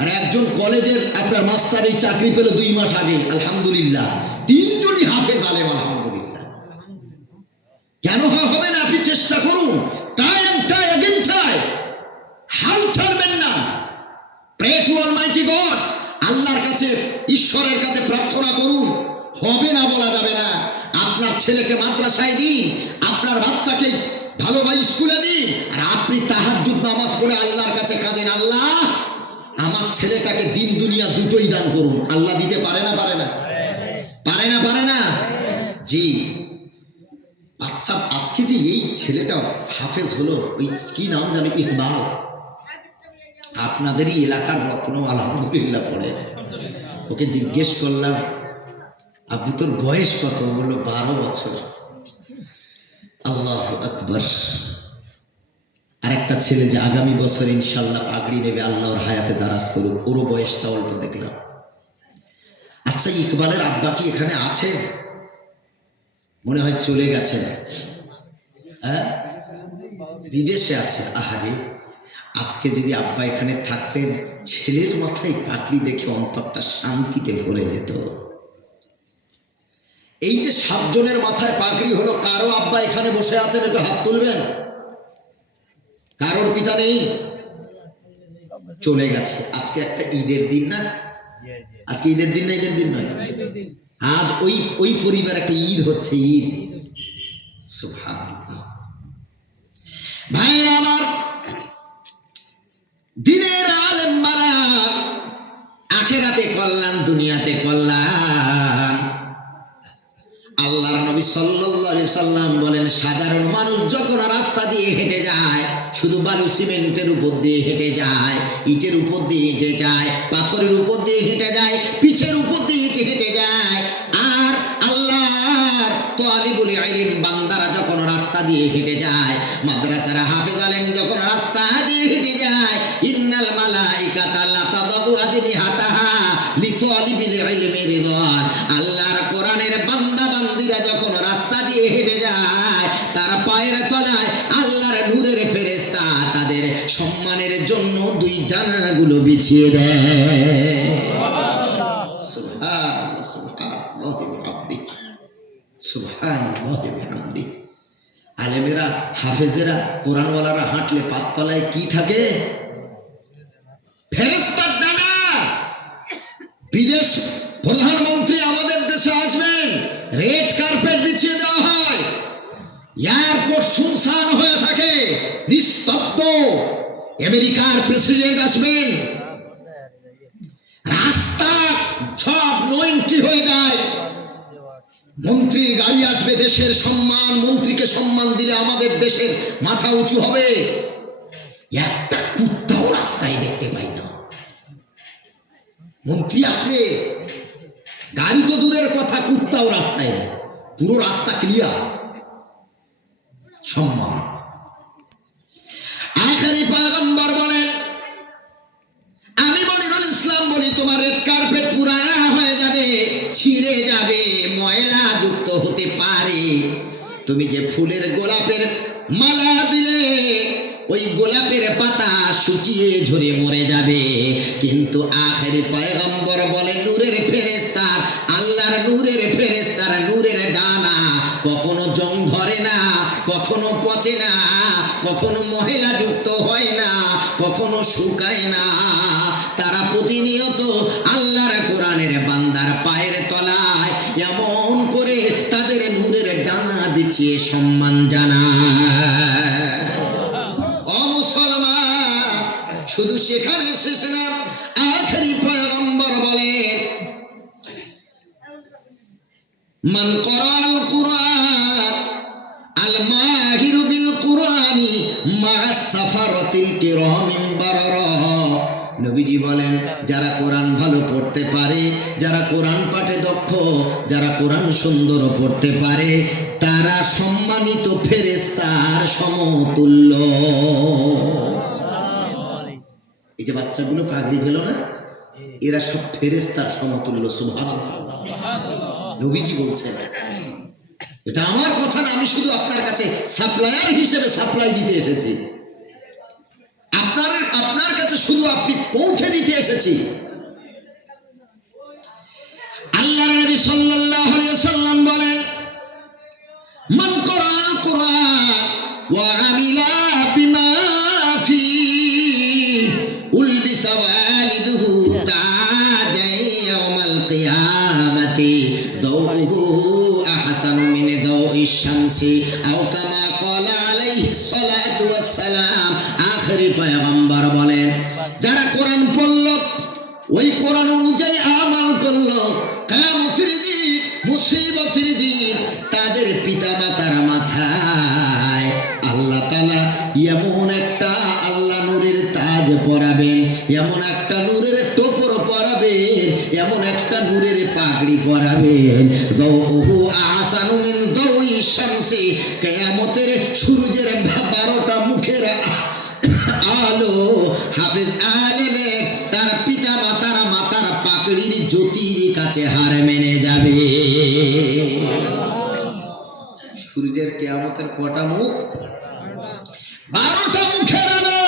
আর একজন কলেজের আপনার মাস্টারের চাকরি পেল 2 মাস আগে, আলহামদুলিল্লাহ। 3 জনই হাফেজ আলেম, আলহামদুলিল্লাহ। কেন হবে না? আপনি চেষ্টা করুন, ট্রাই এগেইন ট্রাই, হাল ছাড়বেন না। প্রে টু অলমাইটি গড, আল্লাহর কাছে, ঈশ্বরের কাছে প্রার্থনা করুন। হবে না বলা যাবে না। আপনার ছেলেকে মাদ্রাসায় দিন, আপনার বাচ্চাকে ভালোভাবে স্কুলে দিন, আর আপনি তাহাজ্জুদ নামাজ পড়ে আল্লাহর কাছে কাঁদেন, আল্লাহ আমার ছেলেটাকে দিন দুনিয়া দুটোই দান করুন। আল্লাহ দিতে পারে না? পারে না? পারে না? পারে না? জি। আচ্ছা, আজকে যে এই ছেলেটা হাফেজ হলো, ওই কি নাম জানি, ইকবাল, আপনাদেরই এলাকার রত্ন, আলহামদুলিল্লাহ পড়ে। ওকে জিজ্ঞেস করলাম, আপনি তোর বয়স কত? বললো 12 বছর। আল্লাহু আকবার। আরেকটা ছেলে যে আগামী বছর ইনশাল্লাহ পাগড়ি নেবে, আল্লাহর হায়াতে দারাজ করুক, ওরও বয়সটা অল্প দেখলাম। আচ্ছা, ইকবালের আব্বা কি এখানে আছে? মনে হয় চলে গেছে। হ্যাঁ, বিদেশে আছে। আহারে, আজকে যদি আব্বা এখানে থাকতেন, ছেলের মাথায় পাগড়ি দেখে অন্তরটা শান্তিতে ভরে যেত। এই যে 7 জনের মাথায় পাগড়ি হলো, কারো আব্বা এখানে বসে আছেন? একটু হাত তুলবেন। কারোর পিতা নেই? চলে গেছে। আজকে একটা ঈদের দিন না? আজকে ঈদের দিন না? ঈদের দিন নয়, আজ ওই পরিবার একটা ঈদ হচ্ছে, ঈদ। সুবহানাল্লাহ। ভাইরা আমার, দিনের আলেম মারা, আখিরাতে কল্যাণ, দুনিয়াতে কল্যাণ। আল্লাহর নবী সাল্লাল্লাহু আলাইহি সাল্লাম বলেন, সাধারণ মানুষ যখন রাস্তা দিয়ে হেঁটে যায়, শুধু বালু সিমেন্টের উপর দিয়ে হেঁটে যায়, ইটের উপর দিয়ে হেঁটে যায়, পাথরের উপর দিয়ে হেঁটে যায়, পিচের উপর দিয়ে হেঁটে যায়। আর আল্লাহর তালিবুল ইলম বান্দারা যখন রাস্তা দিয়ে হেঁটে যায়, মাদ্রাসার হাফেজ আলেম যখন রাস্তা দিয়ে হেঁটে যায়, ইন্নাল মালাইকাতা লা তাদাউ আজনিহাতাহা লিতালিবিল ইলমি রিদওয়ান। আল্লাহর কোরআনের বান্দা বান্দিরা যখন রাস্তা দিয়ে হেঁটে যায়, তার পায়ের তলায় আল্লাহর নূরের ফেরেশতা তাদের সম্মানের জন্য 2 ডানাগুলো বিছিয়ে দেয়। সুবহানাল্লাহ, সুবহানাল্লাহ। সুবহানাল্লাহ বিহামদিহি। আলেমেরা হাফেজেরা কোরআনওয়ালারা হাঁটলে পাততলায় কি থাকে? ফেরেশতার ডানা। বিদেশ প্রধানমন্ত্রী আমাদের দেশে আসবেন, রেড কার্পেট বিছিয়ে দেওয়া হয়, এয়ারপোর্ট শুনশান হয়ে থাকে, নিস্তব্ধ। আমেরিকার প্রেসিডেন্ট আসবেন, রাস্তা সব নো এন্ট্রি হয়ে যায়। মন্ত্রীর গাড়ি আসবে, দেশের সম্মান, মন্ত্রীকে সম্মান দিলে আমাদের দেশের মাথা উঁচু হবে। একটা কুত্তাও রাস্তায় দেখতে পাই না। মন্ত্রী আসবে, গাড়ি তো দূরের কথা, কুত্তাও রাস্তায় নেই, পুরো রাস্তা ক্লিয়ার, সম্মান। আখেরি পয়গম্বর বলেন, আমি মনিরুল ইসলাম বলি, তোমার রেড কার্পেট পুরানা হয়ে যাবে, ছিঁড়ে যাবে, ময়লা যুক্ত হতে পারে। তুমি যে ফুলের গোলাপের মালা দিলে, ওই গোলাপের পাতা শুকিয়ে ঝরে মরে যাবে। কিন্তু আখেরি পয়গম্বর বলে, নূরের ফেরেশতা, আল্লাহর নূরের ফেরেশতার নূরের ডানা কখনো জং ধরে না, কখনো পচে না, কখনো মহিলা যুক্ত হয় না, কখনো শুকায় না। তারা প্রতিনিয়ত আল্লাহর কোরআনের বান্দার পায়ের তলায় এমন করে তাদের নূরের ডানা বিছিয়ে সম্মান জানায়। ও মুসলমান, শুধু সেখানে শেষ না, আখেরি পয়গম্বর বলেন, মান করাল কুরআন আল মাহিরু বিল কুরআনি মা সাফারাতিল কিরামিন বারারা। নবীজি বলেন, যারা কোরআন ভালো পড়তে পারে, যারা কোরআন পাঠে দক্ষ, যারা কোরআন সুন্দর পড়তে পারে, তারা সম্মানিত ফেরেশতার সমতুল্য। এই যে বাচ্চাগুলো পাগড়ি পেল না, এরা সব ফেরেশতার সমতুল্য। সুবহানাল্লাহ, নবীজি বলছেন। এটা আমার কথা না, আমি শুধু আপনার কাছে সাপ্লায়ার হিসেবে সাপ্লাই দিতে এসেছি, আপনার কাছে শুধু আপনি পৌঁছে দিতে এসেছি। আল্লাহর নবী সাল্লাল্লাহু আলাইহি ওয়াসাল্লাম বলেন, মান করাল কুরআন ওয়া আমিলা বিমা ফি উলবিসা ওয়ালিদুহু তাজাই ইয়াউমাল কিয়ামাতি দাউহু আহসানু মিন দাউইশ শামসি আও কামা ক্বালা আলাইহিস সালাতু ওয়াস সালাম। আখেরি পয়গম্বর বলেন, যারা কোরআন পড়ল, ওই কোরআন অনুযায়ী আমল করলো, কিয়ামতের দিন, মুসিবতের দিন, তাদের পিতা মাতার মাথায় আল্লাহ তাআলা এমন একটা আল্লাহ নূরের তাজ পরাবেন, এমন একটা নূরের টোপর পরাবেন, এমন একটা নূরের পাগড়ি পরাবেন, দাউহু আহসানু মিন দাউইশ শামসি, কিয়ামতের সূর্যের 12টা মুখের আলো হাফেজ আলেমে তার পিতা মাতার মাতার পাকড়ির জ্যোতির কাছে হার মেনে যাবে। সূর্যের কিয়ামতের কটা মুখ? 12টা মুখের আলো।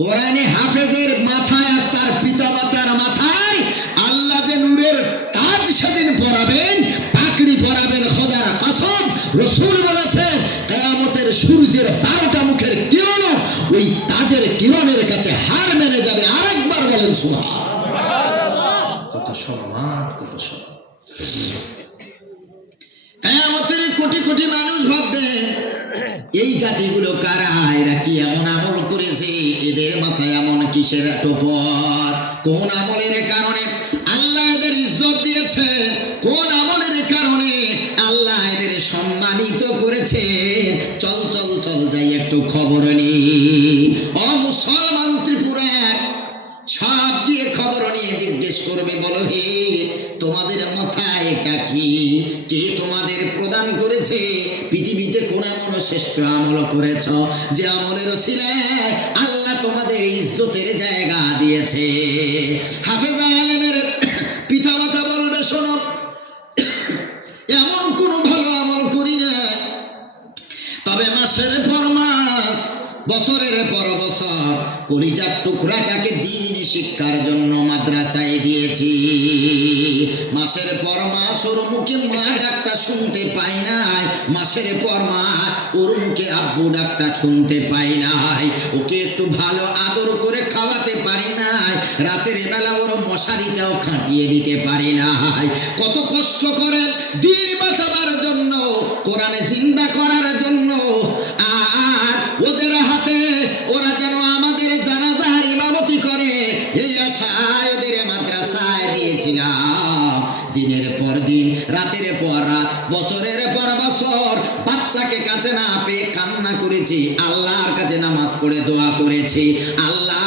কোরআনে হাফেজের মাথায় আর তার পিতা মাতার মাথায় আল্লাহ যে নূরের তাজ সেদিন পরাবেন, পাকড়ি পরাবেন, খোদার কসম, রাসূল বলেছেন, কিয়ামতের সূর্যের 12টা মুখের কিরণ ওই তাজের কিরণের কাছে হার মেনে যাবে। আরেকবার বলেন সুবহানাল্লাহ। কত সম্মান, কত সম্মান। কিয়ামতের কোটি কোটি মানুষ ভাববে, এই জাতিগুলো কারা, এরা কি এমন আমল করেছে, এদের মাথায় এমন কিসের টোপর, কোন আমলের কারণে আল্লাহ এদের ইজ্জত দিয়েছে, কোন আমলের কারণে আল্লাহ এদের সম্মানিত করেছে। চল চল চল যাই একটু খবর নিই। ও মুসলমান ত্রিপুরা, সব দিয়ে খবর নিয়ে জিজ্ঞেস করবে, বলো হে তোমাদের মাথায় এটা কি, কে তোমাদের প্রদান করেছে, পৃথিবীতে কোন এমন শ্রেষ্ঠ আমল করেছ যে আমলের ওসিলায় আল্লাহ তোমাদের ইজ্জতের জায়গা দিয়েছে। হাফেজ আলেমের পিতা মাতা বলবে, শোনো, এমন কোন ভালো আমল করি নাই, তবে মাসের পর মাস, বছরের পর বছর কলিজার টুকরাটাকে দ্বীন শিক্ষার জন্য মাদ্রাসায় দিয়েছি। মাসের পর মাস ওর মুখে মা ডাকটা শুনতে পাই নাই, মাসের পর মাস ওর মুখে আব্বু ডাকটা শুনতে পাই নাই, ওকে একটু ভালো আদর করে খাওয়াতে পারি নাই, রাতের বেলা ওর মশারিটাও খাটিয়ে দিতে পারি নাই। কত কষ্ট করে দিন বাঁচাবার জন্য, কোরআনে জিন্দা করার জন্য, আর ওদের হাতে ওরা যেন আমাদের জানাজার ইমামতি করে, এই আশায় ওদের মাদ্রাসায় দিয়েছিলাম। দিনের পর দিন, রাতের পর রাত, বছরের পর বছর বাচ্চাকে কাছে না পেয়ে কান্না করেছি, আল্লাহর কাছে নামাজ পড়ে দোয়া করেছি, আল্লাহ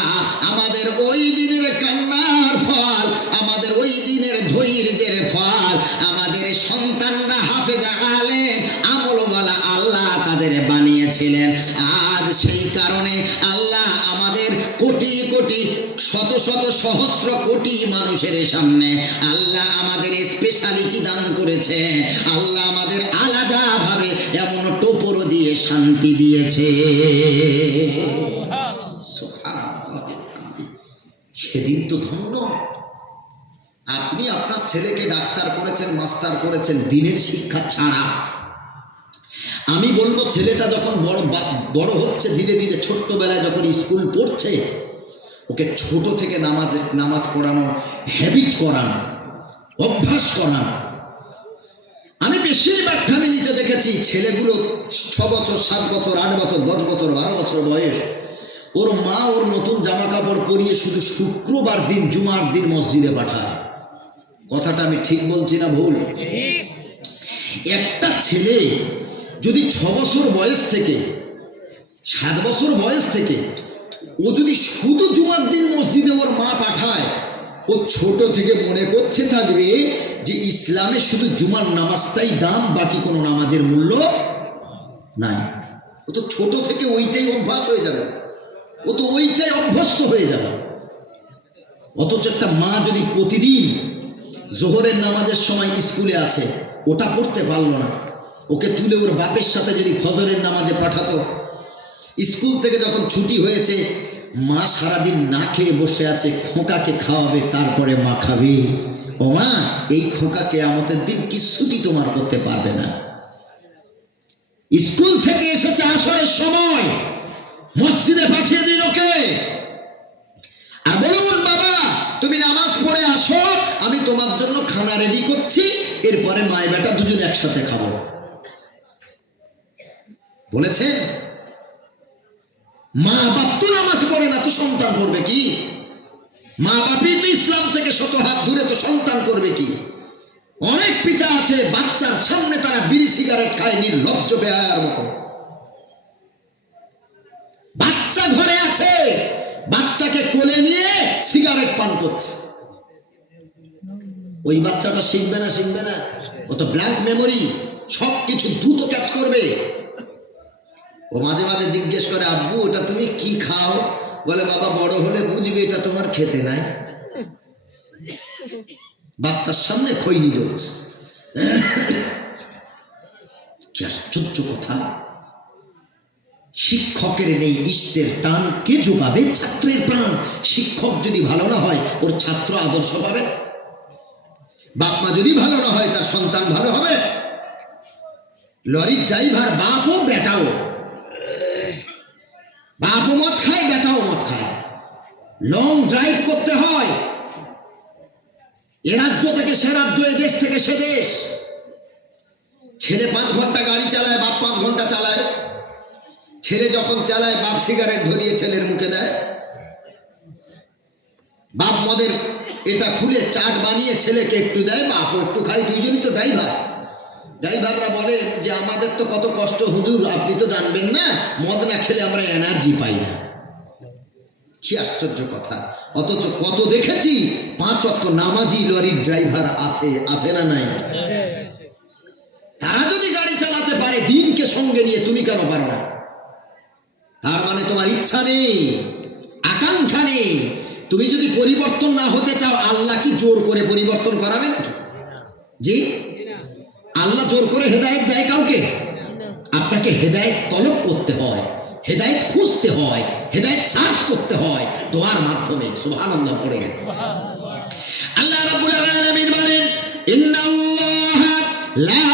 আমাদের ওই দিনের কান্নার ফল, আমাদের ওই দিনের ধৈর্যের ফল, আমাদের সন্তানরা হাফেজা আলেম আমলওয়ালা আল্লাহ তাদের বানিয়েছিলেন। আজ সেই কারণে আল্লাহ আমাদের কোটি কোটি শত শত সহস্র কোটি মানুষের সামনে আল্লাহ আমাদের স্পেশালিটি দান করেছে, আল্লাহ আমাদের আলাদা ভাবে এমন টোপর দিয়ে শান্তি দিয়েছে। সেদিন তো ধন্য। আপনি আপনার ছেলেকে ডাক্তার করেছেন, মাস্টার করেছেন দিনের শিক্ষা ছাড়া। আমি বলবো ছেলেটা যখন বড় হচ্ছে, ধীরে ধীরে ছোট্টবেলায় যখন স্কুল পড়ছে, ওকে ছোট থেকে নামাজ পড়ানো, হ্যাবিট করানো, অভ্যাস করানো। আমি বেশিরভাগ ফ্যামিলিতে দেখেছি ছেলেগুলো 6 বছর, 7 বছর, 8 বছর, 10 বছর, 12 বছর বয়স, ওর মা ওর নতুন জামা কাপড় পরিয়ে শুধু শুক্রবার দিন, জুমার দিন মসজিদে পাঠায়। কথাটা আমি ঠিক বলছি না ভুল? একটা ছেলে যদি 6 বছর বয়স থেকে, 7 বছর বয়স থেকে ও যদি শুধু জুমার দিন মসজিদে ওর মা পাঠায়, ও ছোট থেকে মনে করতে থাকবে যে ইসলামে শুধু জুমার নামাজটাই দাম, বাকি কোনো নামাজের মূল্য নাই। ও তো ছোট থেকে ওইটাই অভ্যাস হয়ে যাবে, ও তো ওইটাই অভ্যস্ত হয়ে যাবে। অথচ একটা মা যদি প্রতিদিন জোহরের নামাজের সময় স্কুলে আছে, ওটা পড়তে পারলো না, ওকে তুলে ওর বাপের সাথে যদি ফজরের নামাজে পাঠাতো, স্কুল থেকে যখন ছুটি হয়েছে, মা সারাদিন না খেয়ে বসে আছে, খোকাকে খাওয়াবে, তারপরে মা খাবে। ও মা, এই খোকাকে আমাদের দিন কিছুটি তোমার করতে পারবে না। স্কুল থেকে এসেছে আসরের সময়, মসজিদে পাঠিয়ে দিন ওকে, আর বলুন বাবা তুমি নামাজ পড়ে আসো, আমি তোমার জন্য খানা রেডি করছি, এরপরে মায় বেটা দুজন একসাথে খাবো। বলেছেন? মা বাপ তো নামাজ পড়ে না, তো সন্তান করবে কি? মা বাপই তো ইসলাম থেকে শত হাত দূরে, তো সন্তান করবে কি? অনেক পিতা আছে বাচ্চার সামনে তারা বিড়ি সিগারেট খায় নির্লজ্জ বেহায়ার মতো। বাচ্চা ঘরে আছে, বাচ্চাকে কোলে নিয়ে সিগারেট পান করছে। ওই বাচ্চাটা শিখবে না? শিখবে না? ও তো ব্ল্যাঙ্ক মেমোরি, সব কিছু দ্রুত ক্যাচ করবে। ও মাঝে মাঝে জিজ্ঞেস করে, আব্বু ওটা তুমি কি খাও? বলে বাবা বড় হলে বুঝবে এটা তোমার খেতে নাই। বাচ্চার সামনে খৈনি জ্বলছে। কি আশ্চর্য কথা! শিক্ষকের নেই ইষ্টের টান, কে যোগাবে ছাত্রের প্রাণ? শিক্ষক যদি ভালো না হয়, ওর ছাত্র আদর্শ পাবে? বাপ মা যদি ভালো না হয়, তার সন্তান ভালো হবে? লরির ড্রাইভার বাপও বেটাও, বাপও মদ খায়, বেটাও মদ খায়, লং ড্রাইভ করতে হয়, এ রাজ্য থেকে সে রাজ্য, এ দেশ থেকে সে দেশ। ছেলে 5 ঘন্টা গাড়ি চালায়, বাপ 5 ঘন্টা চালায়। ছেলে যখন চালায়, বাপ সিগারেট ধরিয়ে ছেলের মুখে দেয়, বাপ মদের এটা খুলে চাট বানিয়ে ছেলেকে একটু দেয়, বাপও একটু খায়, দুইজনই তো ড্রাইভার। ড্রাইভাররা বলে যে আমাদের তো কত কষ্ট হুজুর, আপনি তো জানবেন না, মদ না খেলে আমরা এনার্জি পাই না। কি আশ্চর্য কথা! অথচ কত দেখেছি 5 ওয়াক্ত নামাজি লরির ড্রাইভার আছে, আছে না নাই? তারা যদি গাড়ি চালাতে পারে দিনকে সঙ্গে নিয়ে, তুমি কেন পারো না? তার মানে তোমার ইচ্ছা নেই, আকাঙ্ক্ষা নেই। তুমি যদি পরিবর্তন না হতে চাও, আল্লাহ কি জোর করে পরিবর্তন করাবে নাকি? জি, আল্লাহ জোর করে হেদায়েত দেয় কাউকে? আপনাকে হেদায়েত তলব করতে হয়, হেদায়েত খুঁজতে হয়, হেদায়েত সার্চ করতে হয় দোয়ার মাধ্যমে। সুবহানাল্লাহ পড়ে। আল্লাহ রাব্বুল আলামিন বলেন, ইন্নাল্লাহা লা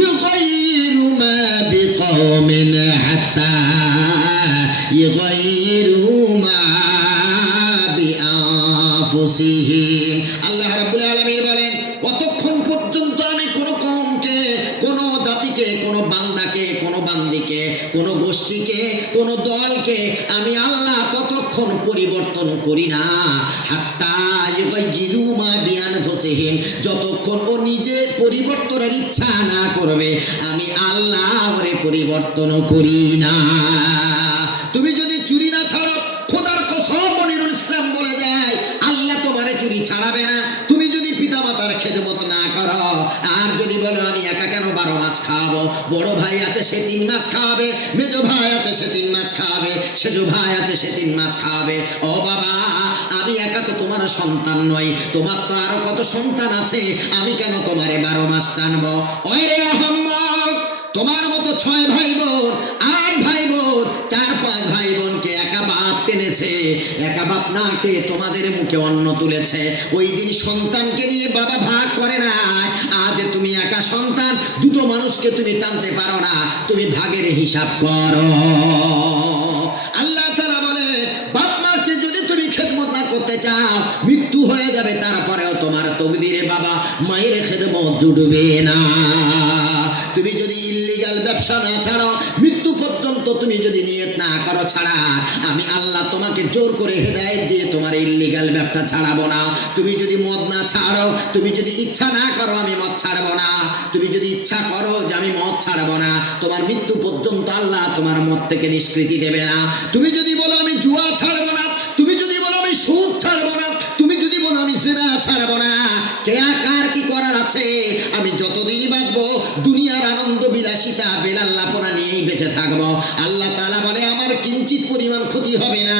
ইউগাইয়িরু মা বিকওমিন হাত্তা ইউগাইয়িরু মা বিআনফুসিহিম। আল্লাহ রাব্বুল আলামিন বলেন, কতক্ষণ পর্যন্ত আমি কোন কওমকে, কোন জাতিকে, কোন বান্দাকে, কোন বান্দিকে, কোন গোষ্ঠীকে, কোন দলকে আমি আল্লাহ ততক্ষণ পরিবর্তন করি না, হাত্তা ইউগাইয়িরু মা বিআনফুসিহিম, যতক্ষণ ও নিজে পরিবর্তনের ইচ্ছা না করবে আমি আল্লাহ ওরে পরিবর্তন করি না। তুমি যদি চুরি না ছাড়ো, খোদার কসম মনিরুল ইসলাম বলে যায় আল্লাহ তোমারে চুরি ছাড়াবে না। তুমি যদি পিতামাতার খেদমত না করো, আর যদি বলো আমি একা কেন 12 মাস খাওয়াবো, বড় ভাই আছে সে 3 মাস খাওয়াবে, মেজো ভাই আছে সে 3 মাস খাওয়াবে, সেজো ভাই আছে সে 3 মাস খাওয়াবে, ও বাবা আমি একা তো তোমার সন্তান নই, তোমার তো আরো কত সন্তান আছে, আমি কেন তোমারে 12 মাস টানবো? ওই রে আহম্মক, তোমার মতো 6 ভাই বোন, 8 ভাই বোন, 4-5 ভাই বোনকে একা বাপ টেনেছে, একা বাপ না খেয়ে তোমাদের মুখে অন্ন তুলেছে। ওই দিন সন্তানকে নিয়ে বাবা ভাগ করে না, আজ তুমি একা সন্তান, দুটো মানুষকে তুমি টানতে পারো না, তুমি ভাগের হিসাব করো। আল্লাহ তাআলা বলে, বাপ মাকে যদি তুমি খেদমত না করতে চাও, মৃত্যু হয়ে যাবে, তারপরেও তোমার তকদিরে বাবা মায়ের খেদমত জুটবে না। তুমি যদি ইল্লিগাল ব্যবসা না ছাড়ো, মৃত্যু পর্যন্ত তুমি যদি নিয়ত না করো ছাড়া, আমি আল্লাহ তোমাকে জোর করে হেদায়েত দিয়ে তোমার ইল্লিগাল ব্যবসা ছাড়াবো না। তুমি যদি মদ না ছাড়ো, তুমি যদি ইচ্ছা না করো আমি মদ ছাড়বো না, তুমি যদি ইচ্ছা করো যে আমি মদ ছাড়বো না, তোমার মৃত্যু পর্যন্ত আল্লাহ তোমার মদ থেকে নিষ্কৃতি দেবে না। তুমি যদি বলো আমি জুয়া ছাড়বো না, তুমি যদি বলো আমি সুদ ছাড়বো না, তুমি যদি বলো আমি জিনা ছাড়বো না, কে কার কি করার আছে? আমি যতদিন বাঁচবো দুনিয়ার আনন্দ বিলাসিতা বেলাল্লাপনা নিয়েই বেঁচে থাকবো। আল্লাহ তাআলা বলে আমার কিঞ্চিত পরিমাণ ক্ষতি হবে না,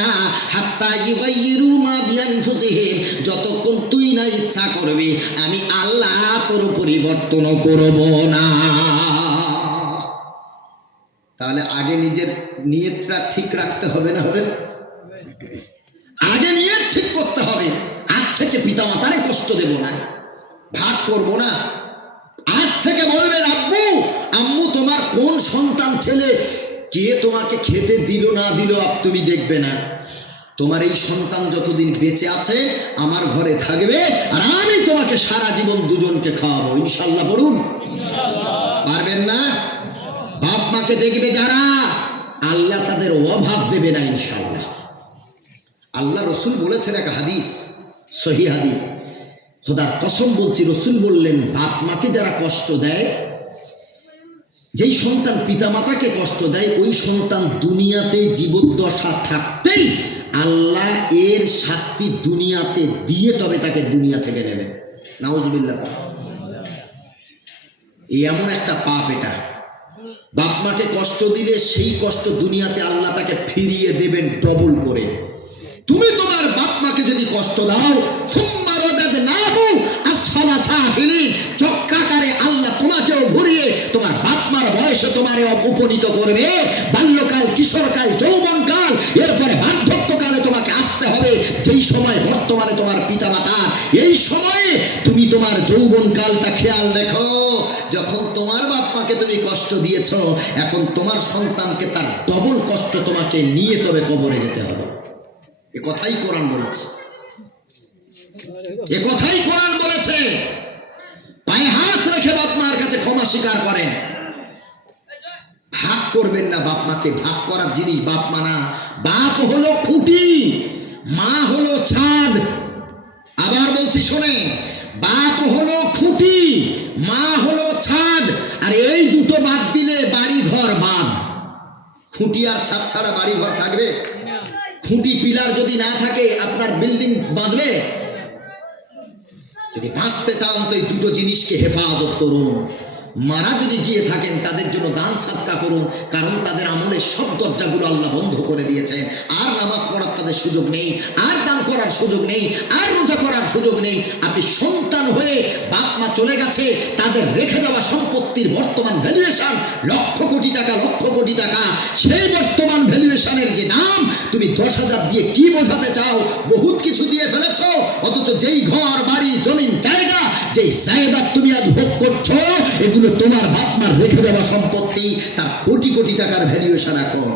হাত্তা ইউগাইয়িরু মা বিআনফুসিহিম, যতক্ষণ তুই না ইচ্ছা করবি আমি আল্লাহ তোর পরিবর্তন করব না। তাহলে আগে নিজের নিয়তটা ঠিক রাখতে হবে না? হবে, আগে নিয়ত ঠিক করতে হবে। আজ থেকে পিতামাতারে কষ্ট দেব না, ভাগ করব না। আজ থেকে বলবেন আব্বু আম্মু তোমার কোন সন্তান ছেলে, কে তোমাকে খেতে দিল না দিল তুমি দেখবে না, তোমার এই সন্তান যতদিন বেঁচে আছে আমার ঘরে থাকবে, আর আমি তোমাকে সারা জীবন দুজনকে খাওয়াবো ইনশাল্লাহ। বলুন পারবেন না? বাপ মাকে দেখবে যারা, আল্লাহ তাদের অভাব দেবে না ইনশাল্লাহ। আল্লাহ রসুল বলেছেন এক হাদিস, সহিহ হাদিস, খোদার কসম বলছি, রসুল বললেন বাপ মাকে যারা কষ্ট দেয়, যেই সন্তান পিতামাতাকে কষ্ট দেয়, ওই সন্তান দুনিয়াতে জীবদ্দশা থাকতেই আল্লাহ এর শাস্তি দুনিয়াতে দিয়ে তবে তাকে দুনিয়া থেকে নেবেন। নাউজুবিল্লাহ। এমন একটা পাপ এটা। বাপ মাকে কষ্ট দিলে সেই কষ্ট দুনিয়াতে আল্লাহ তাকে ফিরিয়ে দেবেন ডবল করে। তুমি তোমার বাপ মাকে যদি কষ্ট দাও, চক্রাকারে আল্লাহ তোমাকেও ঘুরিয়ে তোমার বাপ মার বয়সে তোমারে উপনীত করবে। বাল্যকাল, কিশোরকাল, যৌবনকাল, এরপরে বার্ধক্যকালে তোমাকে আসতে হবে, যেই সময় বর্তমানে তোমার পিতা মাতা, এই সময়ে তুমি তোমার যৌবনকালটা খেয়াল রেখো। যখন তোমার বাপ মাকে তুমি কষ্ট দিয়েছ, এখন তোমার সন্তানকে তার ডবল কষ্ট তোমাকে নিয়ে তবে কবরে যেতে হবে। এ কথাই কোরআন বলেছে, এ কথাই কোরআন বলেছে। পায়ে হাত রেখে বাপ মার কাছে ক্ষমা স্বীকার করেন। ভাগ করবেন না বাপ মাকে, ভাগ করার জিনিস বাপ মা না। বাপ হলো খুঁটি, মা হলো ছাদ। আবার বলছি শোনে, বাপ হলো খুঁটি, মা হলো ছাদ। আর এই দুটো বাদ দিলে বাড়ি ঘর বাদ। খুঁটি আর ছাদ ছাড়া বাড়ি ঘর থাকবে? খুঁটি পিলার যদি না থাকে আপনার বিল্ডিং বাঁচবে? যদি বাঁচতে চান তো এই দুটো জিনিসকে হেফাজত করুন। মারা যদি গিয়ে থাকেন তাদের জন্য দান সাদকা করুন, কারণ তাদের আমলের সব দরজাগুলো আল্লাহ বন্ধ করে দিয়েছেন। আর নামাজ পড়ার তাদের সুযোগ নেই, আর দান করার সুযোগ নেই, আর রোজা করার সুযোগ নেই। আপনি সন্তান হয়ে বাপ মা চলে গেছে, তাদের রেখে দেওয়া সম্পত্তির বর্তমান ভ্যালুয়েশন লক্ষ কোটি টাকা, লক্ষ কোটি টাকা। সেই বর্তমান ভ্যালুয়েশনের যে দাম, তুমি 10,000 দিয়ে কি বোঝাতে চাও? বহুত কিছু দিয়ে ফেলেছ, অথচ যেই ঘর বাড়ি জমিন জায়গা যে জায়েদাত তুমি আজ ভোগ করছো এগুলো তোমার বাপ মার রেখে যাওয়া সম্পত্তি, তার কোটি কোটি টাকার ভ্যালুয়েশন এখন।